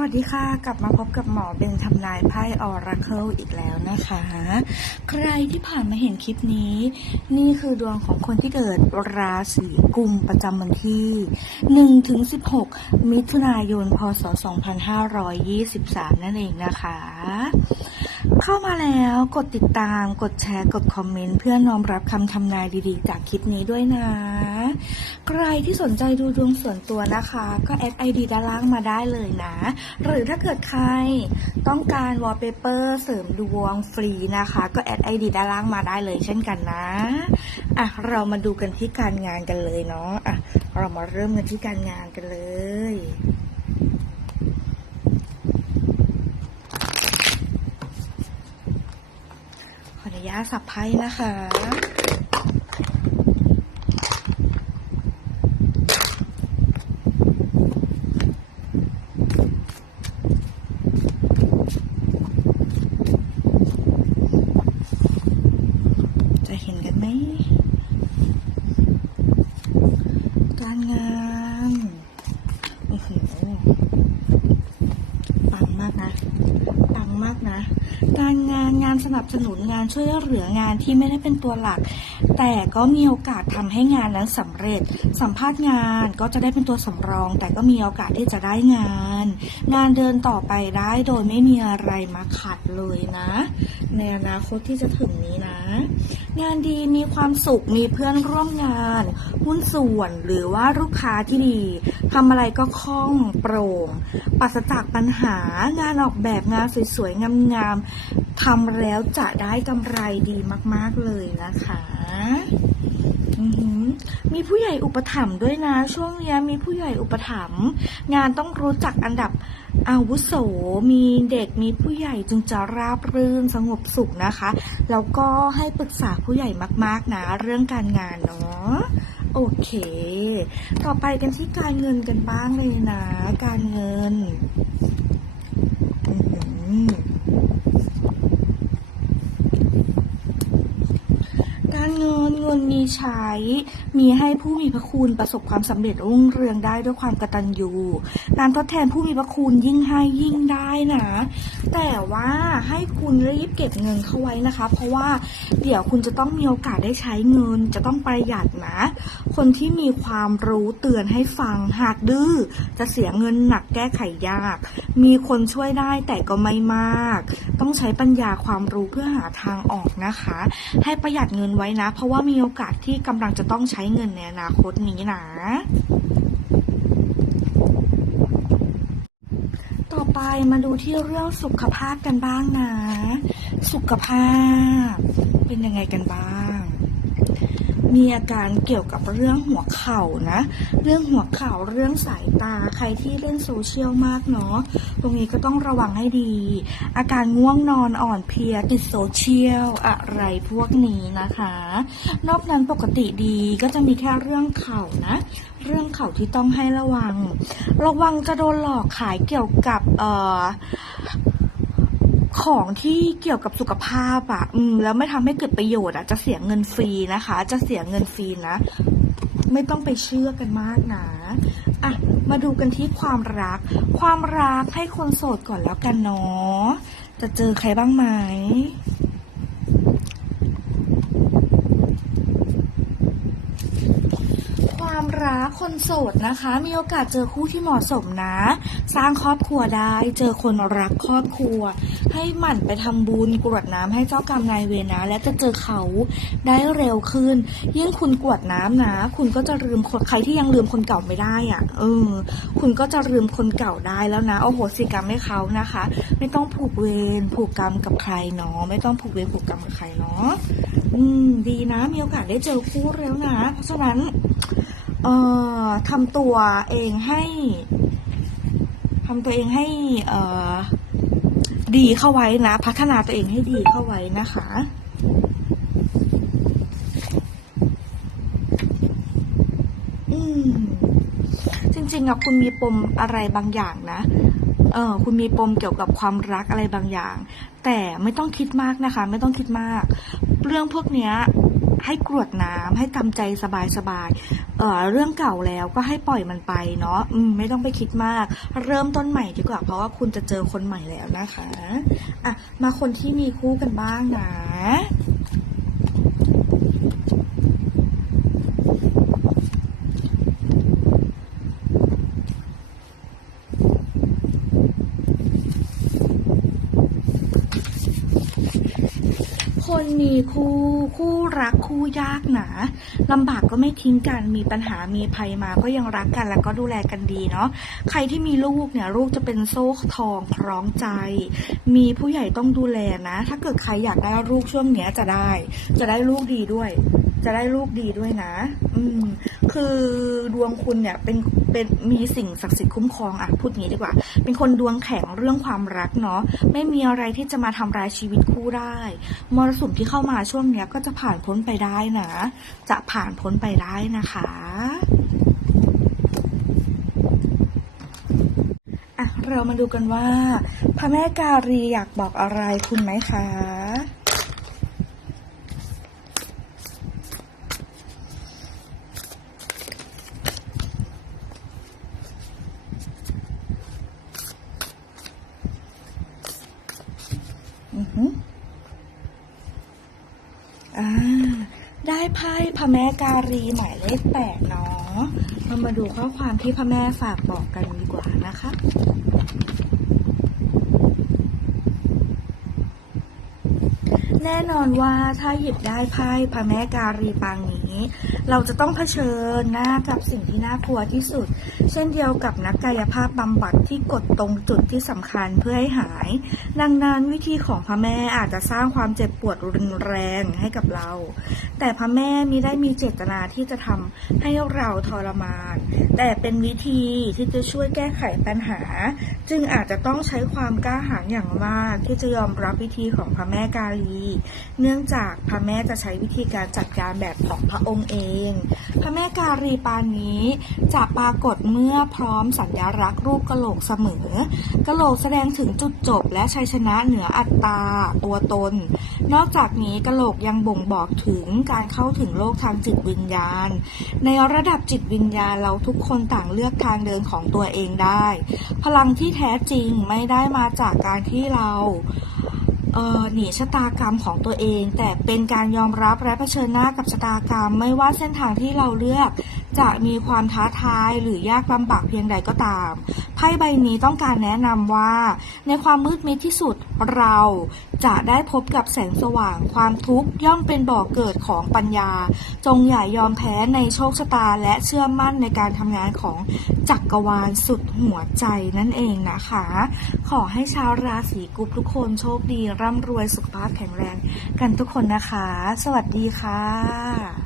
วัสดีค่ะ กลับมาพบกับหมอเบนทำนายไพ่ออราเคิลอีกแล้วนะคะ ใครที่ผ่านมาเห็นคลิปนี้ นี่คือดวงของคนที่เกิดราศีกุมประจำวันที่1ถึง16 มิถุนายน พศ 2523 นั่นเองนะคะ เข้ามาแล้ว กดติดตาม กดแชร์ กดคอมเมนต์ เพื่อน้อมรับคำทำนายดีๆ จากคลิปนี้ด้วยนะ ใครที่สนใจดูดวงส่วนตัวนะคะ ก็แอดไอดีด้านล่างมาได้เลยนะ หรือถ้าเกิดใครต้องการวอลเปเปอร์เสริมดวงฟรีนะคะ ก็แอดไอดีด้านล่างมาได้เลยเช่นกันนะ อะ เรามาดูกันที่การงานกันเลยเนาะ อะ เรามาเริ่มกันที่การงานกันเลย ขออนุญาต สับไพ่นะคะเห็นกันไหม การงานโอ้โหปังมากนะปังมากนะ การงานงานสนับสนุนงานช่วยเหลืองานที่ไม่ได้เป็นตัวหลัก แต่ก็มีโอกาสทำให้งานนั้นสำเร็จ สัมภาษณ์งานก็จะได้เป็นตัวสำรอง แต่ก็มีโอกาสที่จะได้งาน งานเดินต่อไปได้โดยไม่มีอะไรมาขัดเลยนะ ในอนาคตที่จะถึงนี้นะ งานดีมีความสุขมีเพื่อนร่วมงาน หุ้นส่วนหรือว่าลูกค้าที่ดีทำอะไรก็คล่องโปร่งปราศจากปัญหางานออกแบบงานสวยๆ งามๆทำแล้วจะได้กำไรดีมากๆเลยนะคะมีผู้ใหญ่อุปถัมภ์ด้วยนะ ช่วงนี้มีผู้ใหญ่อุปถัมภ์งานต้องรู้จักอันดับอาวุโส มีเด็กมีผู้ใหญ่จึงจะราบรื่นสงบสุขนะคะ แล้วก็ให้ปรึกษาผู้ใหญ่มากๆนะ เรื่องการงานเนาะโอเค ต่อไปกันที่การเงินกันบ้างเลยนะ การเงินอื้อหือการเงิ นเงินมีใช้ มีให้ผู้มีพระคุณประสบความสำเร็จรุ่งเรืองได้ด้วยความกตัญญูการทดแทนผู้มีพระคุณยิ่งให้ยิ่งได้นะ แต่ว่าให้คุณรีบเก็บเงินเข้าไว้นะคะ เพราะว่าเดี๋ยวคุณจะต้องมีโอกาสได้ใช้เงิน จะต้องประหยัดนะ คนที่มีความรู้เตือนให้ฟังหากดื้อจะเสียเงินหนักแก้ไขยาก มีคนช่วยได้แต่ก็ไม่มาก ต้องใช้ปัญญาความรู้เพื่อหาทางออกนะคะ ให้ประหยัดเงินไว้นะ เพราะว่ามีโอโอกาสที่กำลังจะต้องใช้เงินในอนาคตนี้นะ ต่อไปมาดูที่เรื่องสุขภาพกันบ้างนะ สุขภาพเป็นยังไงกันบ้าง มีอาการเกี่ยวกับเรื่องหัวเข่านะ เรื่องหัวเข่าเรื่องสายตาใครที่เล่นโซเชียลมากเนาะตรงนี้ก็ต้องระวังให้ดี อาการง่วงนอนอ่อนเพลียติดโซเชียลอะไรพวกนี้นะคะ นอกนั้นปกติดีก็จะมีแค่เรื่องเข่านะ เรื่องเข่าที่ต้องให้ระวัง ระวังจะโดนหลอกขายเกี่ยวกับเอ่อ ของที่เกี่ยวกับสุขภาพอะ่ะ อืม แล้วไม่ทำให้เกิดประโยชน์อะ่ะ จะเสียเงินฟรีนะคะ จะเสียเงินฟรีนะ ไม่ต้องไปเชื่อกันมากนะอะ มาดูกันที่ความรัก ความรักให้คนโสดก่อนแล้วกันเนาะ จะเจอใครบ้างไหม ความ รักคนโสดนะคะ มีโอกาสเจอคู่ที่เหมาะสมนะ สร้างครอบครัวได้เจอคนรักครอบครัว ให้หมั่นไปทำบุญกรวดน้ำให้เจ้ากรรมนายเวรนะ และจะเจอเขาได้เร็วขึ้น ยิ่งคุณกรวดน้ำนะ คุณก็จะลืมคนใครที่ยังลืมคนเก่าไม่ได้อะ่ะเออ คุณก็จะลืมคนเก่าได้แล้วนะโอ้โหสิกรรมให้เขานะคะ ไม่ต้องผูกเวรผูกกรรมกับใครเนาะไม่ต้องผูกเวรผูกกรรมกับใครเนาะอืม ดีนะ มีโอกาสได้เจอคู่แล้วนะ เพราะฉะนั้น เอ่อทำตัวเองให้ทำตัวเองให้เอ่อดีเข้าไว้นะ พัฒนาตัวเองให้ดีเข้าไว้นะคะอืมจริงๆอะคุณมีปมอะไรบางอย่างนะ เออคุณมีปมเกี่ยวกับความรักอะไรบางอย่าง แต่ไม่ต้องคิดมากนะคะ ไม่ต้องคิดมาก เรื่องพวกเนี้ยให้กรวดน้ำให้กำใจสบายๆ เเรื่องเก่าแล้วก็ให้ปล่อยมันไปเนาะมไม่ต้องไปคิดมาก เริ่มต้นใหม่ดีกว่า เพราะว่าคุณจะเจอคนใหม่แล้วนะคะ อะ มาคนที่มีคู่กันบ้างนะ คน มีคู่คู่รักคู่ยากหนาลำบากก็ไม่ทิ้งกันมีปัญหามีภัยมาก็ยังรักกันแล้วก็ดูแลกันดีเนาะใครที่มีลูกเนี่ยลูกจะเป็นโซ่ทองคล้องใจ มีผู้ใหญ่ต้องดูแลนะ ถ้าเกิดใครอยากได้ลูกช่วงเนี้ยจะได้ จะได้ลูกดีด้วย จะได้ลูกดีด้วยนะ อืม คือดวงคุณเนี่ยเป็นเป็นมีสิ่งศักดิ์สิทธิ์คุ้มครองอะพูดงี้ดีกว่า เป็นคนดวงแข็งเรื่องความรักเนาะไม่มีอะไรที่จะมาทำร้ายชีวิตคู่ได้มรสุมที่เข้ามาช่วงเนี้ยก็จะผ่านพ้นไปได้นะ จะผ่านพ้นไปได้นะคะอะเรามาดูกันว่าพระแม่การีอยากบอกอะไรคุณไหมคะ อือหืออ่า ไพ่พระแม่การีหมายเลขแปดเนาะเรามาดูข้อความที่พระแม่ฝากบอกกันดีกว่านะคะ แน่นอนว่าถ้าหยิบได้ไพ่พระแม่การีปางนี้ เราจะต้องเผชิญหน้ากับสิ่งที่น่ากลัวที่สุด เช่นเดียวกับนักกายภาพบำบัดที่กดตรงจุดที่สำคัญเพื่อให้หาย ดังนั้นวิธีของพระแม่อาจจะสร้างความเจ็บปวดรุนแรงให้กับเรา แต่พระแม่มิได้มีเจตนาที่จะทำให้เราทรมาน แต่เป็นวิธีที่จะช่วยแก้ไขปัญหา จึงอาจจะต้องใช้ความกล้าหาญอย่างมากที่จะยอมรับวิธีของพระแม่กาลีเนื่องจากพระแม่จะใช้วิธีการจัดการแบบของพระองค์เอง พระแม่การีปานี้จะปรากฏเมื่อพร้อมสัญลักษณ์รูปกะโหลกเสมอกะโหลกแสดงถึงจุดจบและชัยชนะเหนืออัตตาตัวตน นอกจากนี้กะโหลกยังบ่งบอกถึงการเข้าถึงโลกทางจิตวิญญาณ ในระดับจิตวิญญาณเราทุกคนต่างเลือกทางเดินของตัวเองได้ พลังที่แท้จริงไม่ได้มาจากการที่เรา หนีชะตากรรมของตัวเอง แต่เป็นการยอมรับและเผชิญหน้ากับชะตากรรม ไม่ว่าเส้นทางที่เราเลือก จะมีความท้าทายหรือยากลำบากเพียงใดก็ตาม ไพ่ใบนี้ต้องการแนะนำว่า ในความมืดมิดที่สุดเราจะได้พบกับแสงสว่าง ความทุกข์ย่อมเป็นบ่อกเกิดของปัญญา จงอย่ายอมแพ้ในโชคชะตาและเชื่อมั่นในการทำงานของจักรวาลสุดหัวใจนั่นเองนะคะ ขอให้ชาวราศีกุมทุกคนโชคดีร่ำรวยสุขภาพแข็งแรง กันทุกคนนะคะ สวัสดีค่ะ